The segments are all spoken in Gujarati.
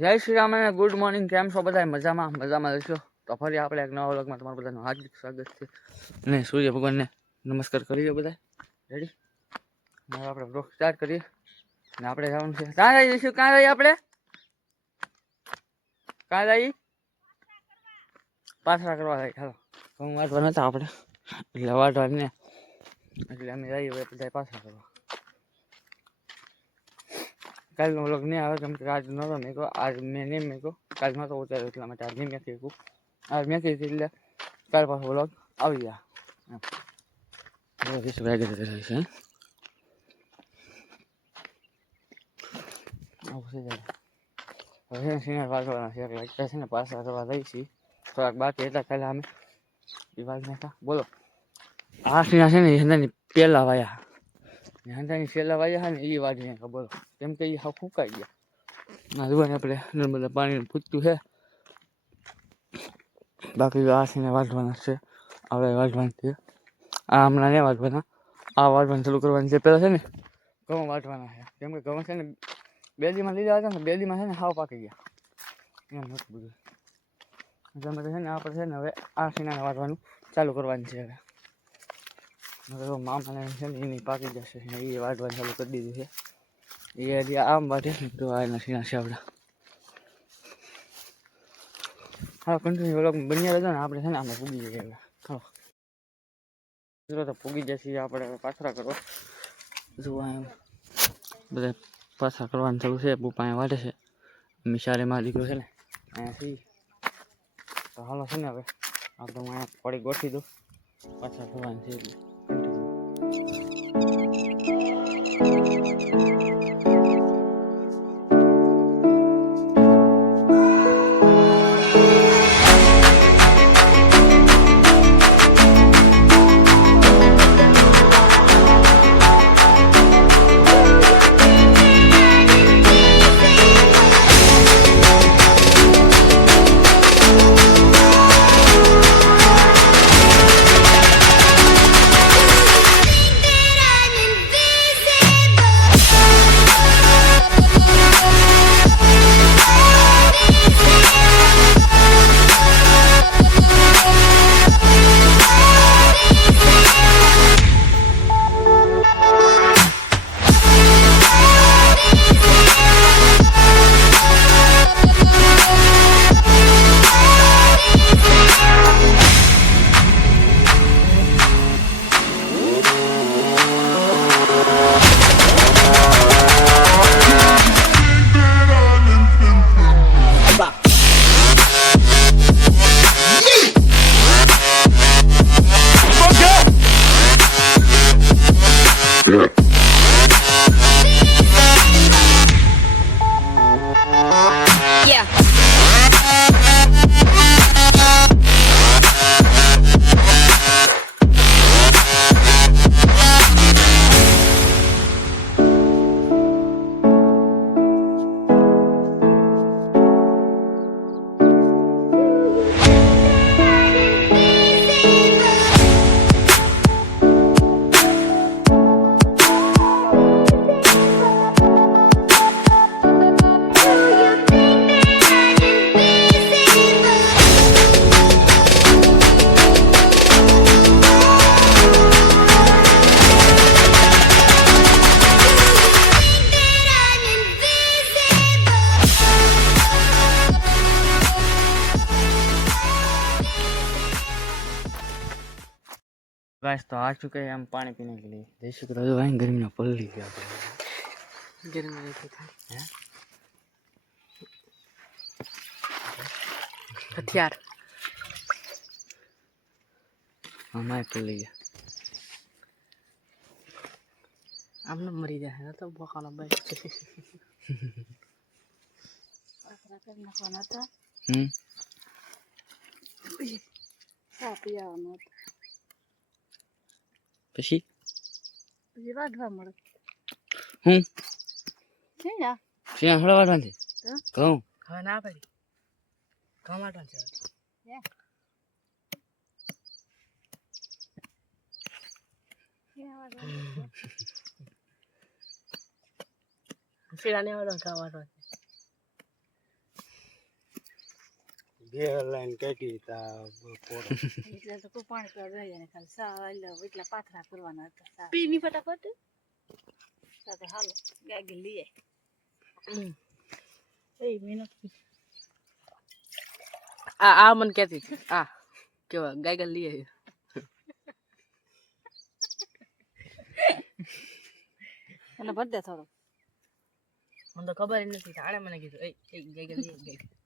જય શ્રી રામ અને ગુડ મોર્નિંગ. કેમ છો બધા? મજામાં રહેશો તો ફરી આપણે એક નવા વ્લોગમાં તમારું બધાનું હાર્દિક સ્વાગત છે. અને સૂર્ય ભગવાનને નમસ્કાર કરીએ બધા. રેડી? હવે આપણે વ્લોગ સ્ટાર્ટ કરીએ. અને આપણે જવાનું છે ક્યાં જઈશું? ક્યાં જઈએ આપણે? ક્યાં જઈએ? પાછા કરવા જઈએ. હાલો ઘઉં વાટવા નતા આપણે એટલે વાટવા ને એટલે અમે જઈએ બધા પાછા કરવા. કાલનો વ્લોગ નહીં આવે કેમ કે આજ નહોતો મેકો. આજ મેં નહીં મેકો. કાલ નહોતો ઉતાર્યો એટલા માટે આજ નહીં મેકી શકું. આજ મેકી એટલે કાલ પાછો વ્લોગ આવી ગયા. હવે સિંગર વાગવાના છે એટલે છે ને પાછા કરવા જઈ છીએ. થોડાક બાકી હતા કાલે અમે એ વાગી હતા. બોલો આ સિંગર છે ને એ હંધાની પહેલા વાયા. હંધાની પહેલા વાયા છે ને એ વાગી નાખ્યા. બોલો કેમ કે એ હા ફૂંકાઈ ગયા. ના જોવા આપણે નર્મદા પાણીનું પૂછતું છે. બાકી આ સિંગર વાગવાના છે. આપણે વાગવાના છે. આ હમણાં નહીં વાગવાના. આ વાટવાનું ચાલુ કરવાની છે. પહેલાં છે ને ઘઉં વાટવાના છે. કેમ કે ઘઉં છે ને બેલીમાં લીધા હતા ને બેલીમાં છે ને હાવ પાકી ગયા એમ હતું બધું. તમે છે ને આપણે છે ને હવે આ સીનાને વાટવાનું ચાલુ કરવાનું છે. હવે મામાને છે ને એની પાકી જશે એ વાટવાનું ચાલુ કરી દીધું છે. એ હજી આમ વાટે ને તો આ એના સીના છે આપણા. હા કન્ટિન્યુ વ્લોગ બન્યા રહેજો ને. આપણે છે ને આમાં પૂગી જઈએ હવે. હા તો પૂગી જશે આપણે પાછરા કરવા. જોવા એમ બધા પાછા કરવાનું ચાલુ છે. પપ્પા અહીંયા વાટે છે. મિશારે માં દીકરો છે ને અહીંયાથી તો હાલો છે ને હવે આપણે હું અહીંયા પડી ગોઠવી દઉં. પાછા કરવાનું છે એટલે गाइस तो आ चुके हैं हम पानी पीने के लिए. जैसे कि तो भाई गर्मी में पल ली गया गर्मी में था हैं हथियार हमारे पल ली गया. हमने मरी जाए तो बखाना भाई करना खाना था पिया પછી પછી વાઢવા મળે હું છે યા ક્યાં હળવા વાઢવાની તો ઘઉં હવે ના પડી ઘઉં વાઢવાનું છે શીરા ને વાળો ઘઉં વાઢવાનું ઘેર લઈને કાઢી તા પોરો એટલે તો કોઈ પાણી પીવા જાય ને ખાલી સા એટલા પાથરા કરવાના હતા પીની ફટાફટ સાથે હાલો ગાગી લઈએ એ મહેનત આ મને કહેતી હતી આ કેવા ગાયગલ લઈ આવી અને ભર દે થોડો મને તો ખબર જ નથી આણે મને કીધું એ ગાયગલ લઈ આવી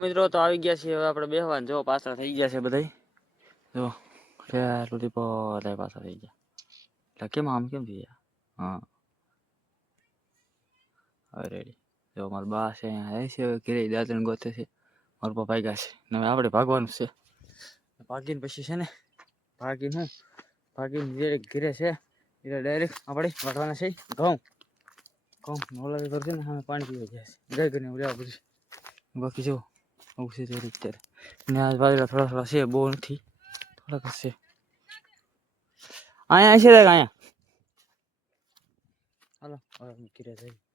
મિત્રો તો આવી ગયા છીએ હવે આપણે બેહવાનું જો પાછા થઈ ગયા છે બધા જો રૂટી પર પાછા થઈ ગયા એટલે કેમ આમ કેમ થઈ ગયા હા હવે રેડી જો મારા બા છે અહીંયા આવે છે હવે ઘરે દાંતણ ગોતે છે મારા પપ્પા ભાગ્યા છે ને હવે આપણે ભાગવાનું છે ભાગીને પછી છે ને ભાગીને જે ઘરે છે એટલે ડાયરેક્ટ આપણે વાટવાના છે ઘઉં નોલાવી કરશે ને સામે પાણી પીવા ગયા છે ગાય કરીને ઉડ્યા બધું બાકી જો આવું છે અત્યારે ને આ વાદળા થોડા છે બહુ નથી થોડાક છે અહીંયા છે અહીંયા હાલો હવે ઘરે જઈએ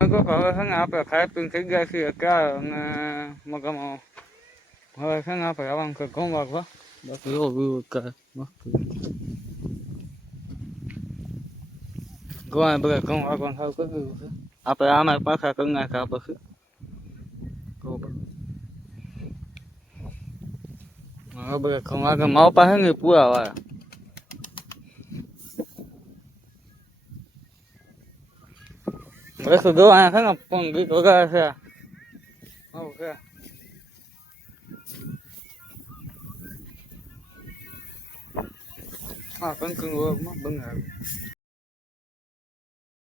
હવે છે ને આપણે ખાઈ પીને થઈ ગયા છીએ ક્યાં અને મગામાં હવે છે ને આપણે આવવાનું કંઈક ઘઉં વાગવા બાકી એવો વ્યૂ ઘઉં બધા ઘઉં વાગવાનું સારું કરી દીધું છે આપણે આમાં પાછા કરી નાખ્યા પછી હવે બધા ઘઉં આગળ માવ પાસે ને પૂરા વાળા વસ્તુ દો અહીંયા છે ને પણ ગીત વગાડે છે આવું છે હા કંકુ બંગાળ